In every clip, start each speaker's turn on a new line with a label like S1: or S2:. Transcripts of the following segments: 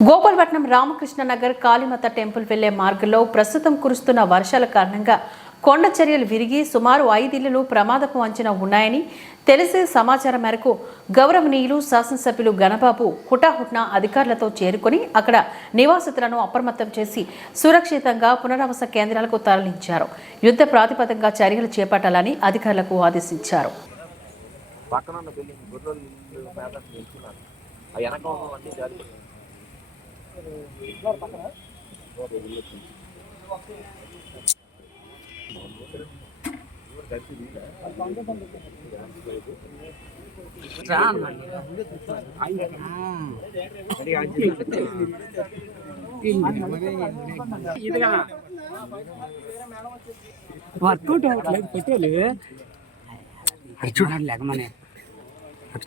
S1: Gopalapatnam Ramakrishna Nagar Kalimata temple వెళ్ళే మార్గంలో ప్రస్తుతం కురుస్తున్న వర్షాల కారణంగా కొండ చర్యలు విరిగి సుమారు ఐదిళ్ళు ప్రమాదపు అంచనా ఉన్నాయని తెలిసే సమాచారం మేరకు గౌరవనీయులు శాసనసభ్యులు గణబాబు హుటాహుట్న అధికారులతో చేరుకొని అక్కడ నివాసితులను అప్రమత్తం చేసి సురక్షితంగా పునరావాస కేంద్రాలకు తరలించారు. యుద్ధ ప్రాతిపదికగా చర్యలు చేపట్టాలని అధికారులకు ఆదేశించారు.
S2: పక్కన
S3: వర్కౌట్ అవ్వట్లేదు పెట్టాలి అది చూడండి లేకమనే అటు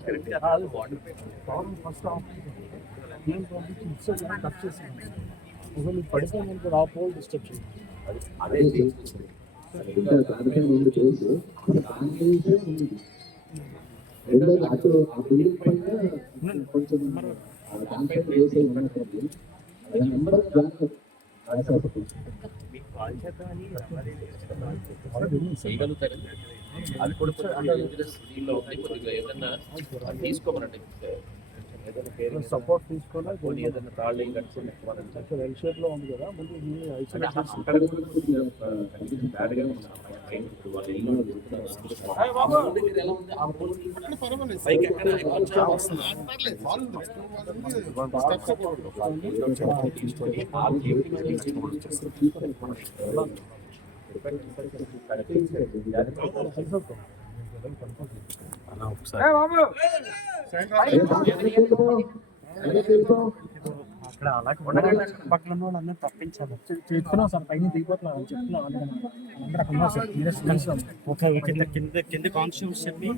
S2: కరెక్ట్గా రాదు బాడీ అదే
S4: ఇంకా దానిపైన ఉంది కేసు దానిపైన ఉంది రెండోది అటు ఆ బిల్డింగ్ పైన కొంచెం
S2: చేయగలుగుతారు. అది కూడా కొంచెం ఏదన్నా తీసుకోమనండి. ఏదైనా
S5: సపోర్ట్ తీసుకోవాలి
S2: పోనీ ఏదైనా తాళ్ళు కట్టుకుని
S5: కొంచెం ఎల్ షేప్లో ఉంది కదా ముందు ఐసోలేట్ చేసి
S2: అక్కడ కూడా కొద్దిగా కండిషన్ బ్యాడ్గా ఉంది ఇప్పుడు వాళ్ళ ఇల్లు పైకి ఎక్కడ కొంచెం వస్తుంది తీసుకొని ఆ
S3: అక్కడ అలాగే పక్కన వాళ్ళందరూ తప్పించాలి
S5: చెప్తున్నాం సార్ పైన దిగిపోతున్నాం అని చెప్తున్నాం. అందరం అక్కడ ఉన్నారు సార్. మీరే కలిసాం
S3: ఓకే కింద కింద కింద కాన్స్టిట్యూన్స్ చెప్పి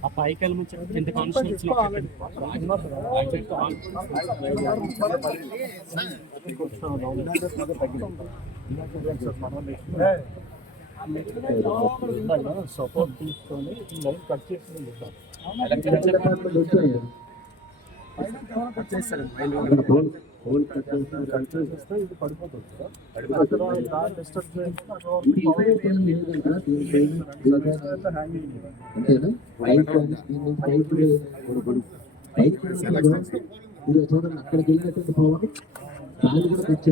S3: ఆ పైకి వెళ్ళమని చెప్పి కింద కాన్స్టిట్యూన్స్
S5: సపోర్ట్ తీసుకొని లైన్ కట్ చేసి
S4: చూడండి అక్కడికి వెళ్ళినటువంటి పోవాలి దాన్ని కూడా కట్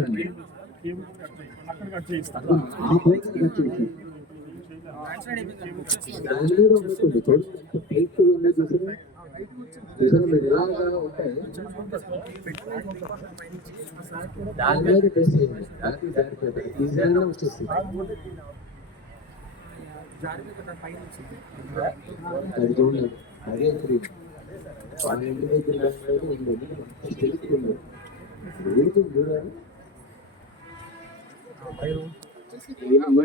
S5: అక్కడ కట్
S4: చేస్తాను దాని మీద ఉంటాయి టెస్ట్ చేయండి దానికి జారిపోతుంది ఈజీగా వచ్చేస్తుంది అది చూడండి అదే ఫ్రీ వాళ్ళ ఇంటి దగ్గర ఉంది తెలుస్తుంది తెలుస్తుంది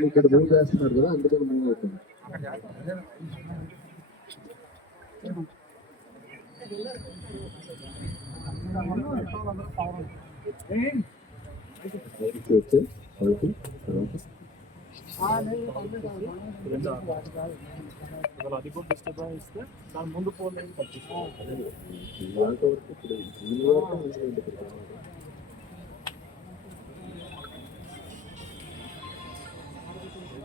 S4: ఇక్కడ మూవ్ చేస్తున్నారు కదా అందుకని మూవ్ అవుతుంది.
S5: అది కూడా డిస్టర్బ్ ఇస్తే దాని ముందు ఫోన్